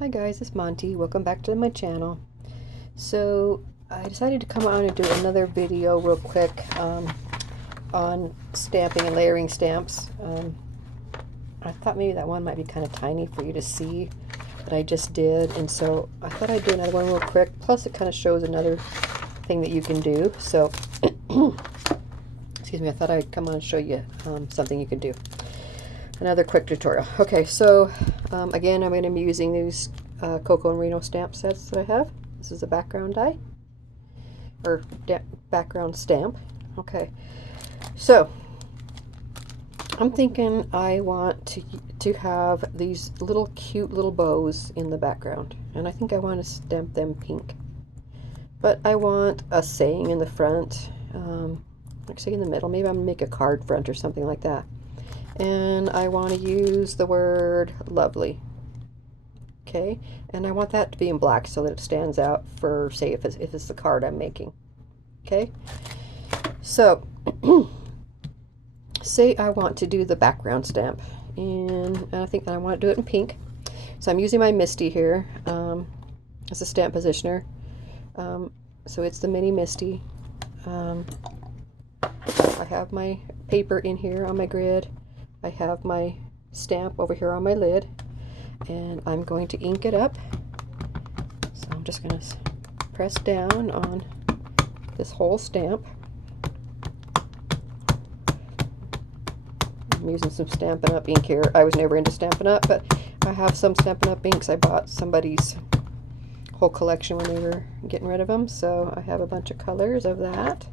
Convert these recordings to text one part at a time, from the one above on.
Hi guys, it's Monty. Welcome back to my channel. So I decided to come on and do another video real quick on stamping and layering stamps. I thought maybe that one might be kind of tiny for you to see, but I just did, and so I thought I'd do another one real quick. Plus it kind of shows another thing that you can do. So excuse me, I thought I'd come on and show you something you can do. Another quick tutorial. Okay, so again, I'm going to be using these Coco and Reno stamp sets that I have. This is a background die, or background stamp. Okay, so I'm thinking I want to have these little cute little bows in the background, and I think I want to stamp them pink. But I want a saying in the front, like say in the middle. Maybe I'm going to make a card front or something like that. And I want to use the word lovely. Okay, and I want that to be in black so that it stands out for, say, if it's the card I'm making. Okay, so say I want to do the background stamp, and I think I want to do it in pink. So I'm using my Misty here as a stamp positioner. So it's the mini Misty. I have my paper in here on my grid. I have my stamp over here on my lid, and I'm going to ink it up. So I'm just going to press down on this whole stamp. I'm using some Stampin' Up! Ink here. I was never into Stampin' Up!, but I have some Stampin' Up! Inks. I bought somebody's whole collection when they were getting rid of them, so I have a bunch of colors of that.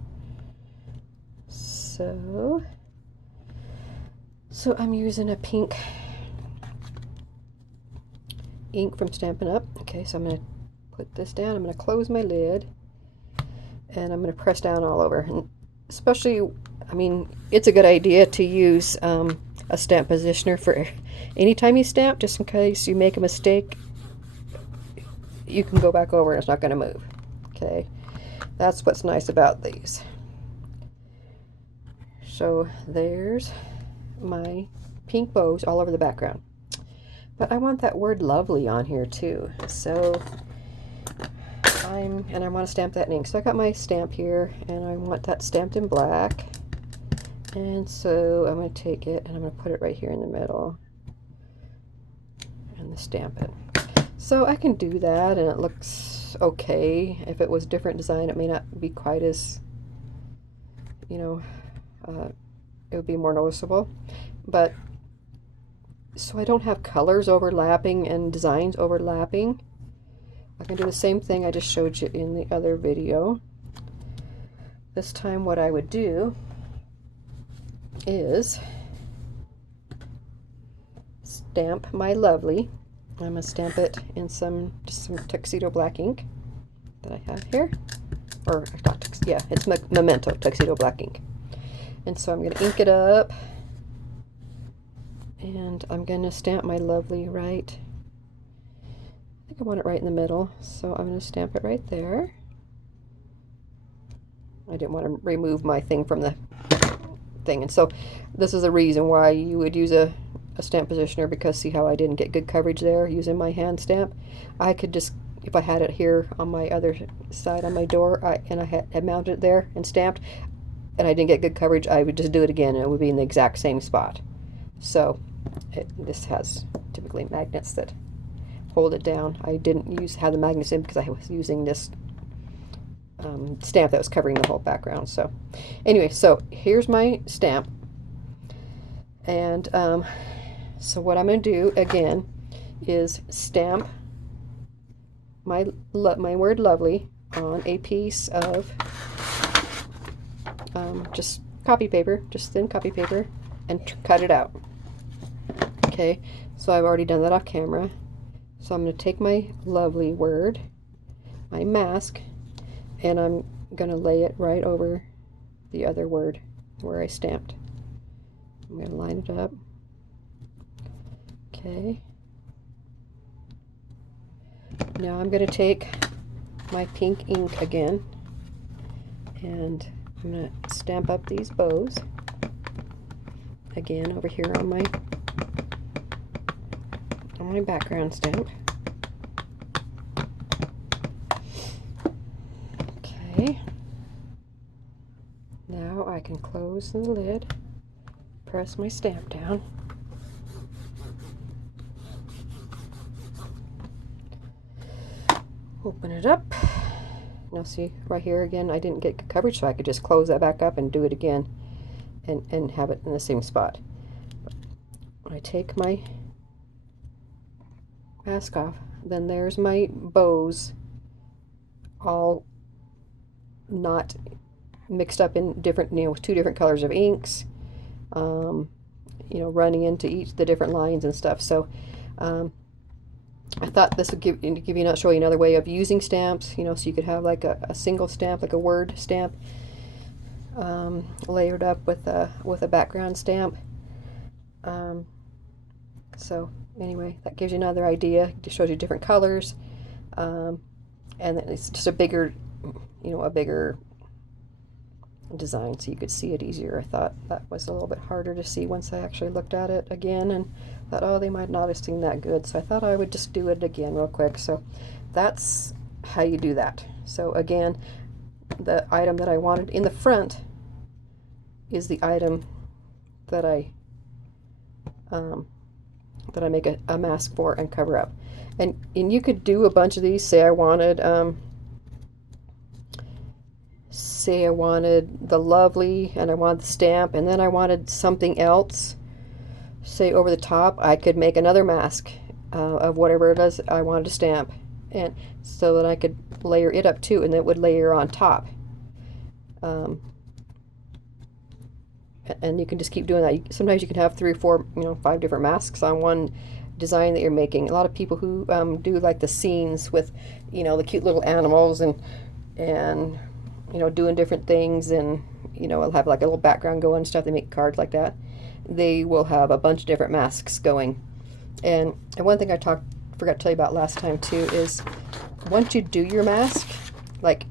So I'm using a pink ink from Stampin' Up! Okay, so I'm going to put this down. I'm going to close my lid, and I'm going to press down all over. And especially, I mean, it's a good idea to use a stamp positioner for anytime you stamp, just in case you make a mistake. You can go back over and it's not going to move. Okay, that's what's nice about these. So there's my pink bows all over the background, but I want that word lovely on here too, so I want to stamp that in ink. So I got my stamp here, and I want that stamped in black, and so I'm going to take it and I'm going to put it right here in the middle and stamp it. So I can do that, and it looks okay. If it was a different design, it may not be quite as, you know, it would be more noticeable. But so I don't have colors overlapping and designs overlapping, I can do the same thing I just showed you in the other video. This time what I would do is stamp my lovely. I'm going to stamp it in just some tuxedo black ink that I have here, or not, yeah, it's Memento tuxedo black ink. And so I'm going to ink it up, and I'm going to stamp my lovely right, I think I want it right in the middle, so I'm going to stamp it right there. I didn't want to remove my thing from the thing, and so this is a reason why you would use a stamp positioner, because see how I didn't get good coverage there using my hand stamp? I could just, if I had it here on my other side on my door, and I had mounted it there and stamped, and I didn't get good coverage, I would just do it again and it would be in the exact same spot. So this has typically magnets that hold it down. I didn't have the magnets in because I was using this stamp that was covering the whole background. So anyway, so here's my stamp, and so what I'm going to do again is stamp my word lovely on a piece of just copy paper, just thin copy paper, and cut it out. Okay, so I've already done that off camera. So I'm going to take my lovely word, my mask, and I'm going to lay it right over the other word where I stamped. I'm going to line it up. Okay. Now I'm going to take my pink ink again, and I'm going to stamp up these bows again over here on my background stamp. can close the lid, press my stamp down. Open it up. Now see, right here again, I didn't get coverage, so I could just close that back up and do it again and have it in the same spot. I take my mask off. Then there's my bows, all not mixed up in different, two different colors of inks, running into the different lines and stuff. So I thought this would show you another way of using stamps, so you could have like a single stamp, like a word stamp, layered up with a background stamp. So anyway, that gives you another idea. It shows you different colors, and then it's just a bigger design, so you could see it easier. I thought that was a little bit harder to see once I actually looked at it again, and thought, oh, they might not have seen that good, so I thought I would just do it again real quick. So that's how you do that. So again, the item that I wanted in the front is the item that I make a mask for and cover up. And you could do a bunch of these. Say I wanted the lovely, and I wanted the stamp, and then I wanted something else, say over the top. I could make another mask of whatever it is I wanted to stamp, and so that I could layer it up too, and it would layer on top. And you can just keep doing that. Sometimes you can have 3 or 4, 5 different masks on one design that you're making. A lot of people who do like the scenes with, the cute little animals and doing different things, and it'll have like a little background going and stuff. They make cards like that. They will have a bunch of different masks going. And one thing I forgot to tell you about last time too is once you do your mask, like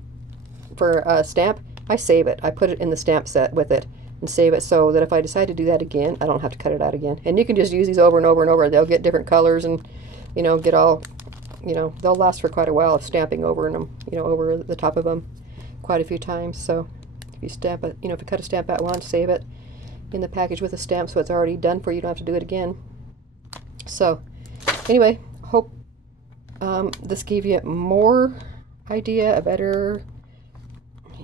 for a stamp, I save it. I put it in the stamp set with it and save it, so that if I decide to do that again, I don't have to cut it out again. And you can just use these over and over and over. They'll get different colors and get all, they'll last for quite a while of stamping over them, over the top of them quite a few times. So if you stamp it, if you cut a stamp out once, save it in the package with a stamp so it's already done for you. You don't have to do it again. So anyway, hope this gave you more idea, a better,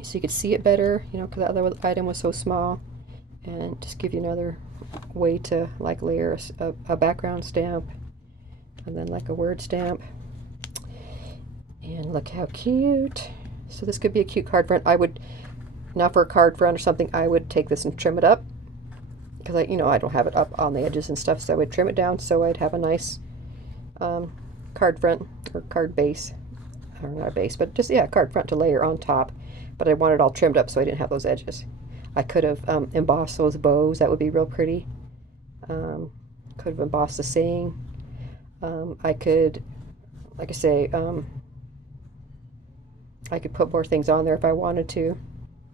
so you could see it better, because the other item was so small, and just give you another way to like layer a background stamp and then like a word stamp. And look how cute. So this could be a cute card front. I would, now for a card front or something, I would take this and trim it up, because I don't have it up on the edges and stuff, so I would trim it down so I'd have a nice card front or card base, or not a base, but just, yeah, card front to layer on top. But I want it all trimmed up so I didn't have those edges. I could have embossed those bows. That would be real pretty. Could have embossed the saying. I could, like I say, I could put more things on there if I wanted to.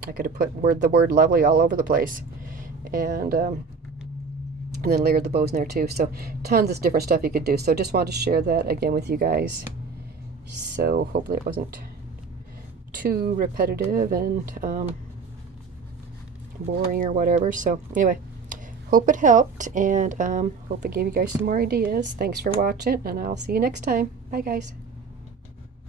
I could have put the word lovely all over the place, and then layered the bows in there too. So tons of different stuff you could do. So just wanted to share that again with you guys. So hopefully it wasn't too repetitive and boring or whatever. So anyway, hope it helped, and hope it gave you guys some more ideas. Thanks for watching, and I'll see you next time. Bye guys.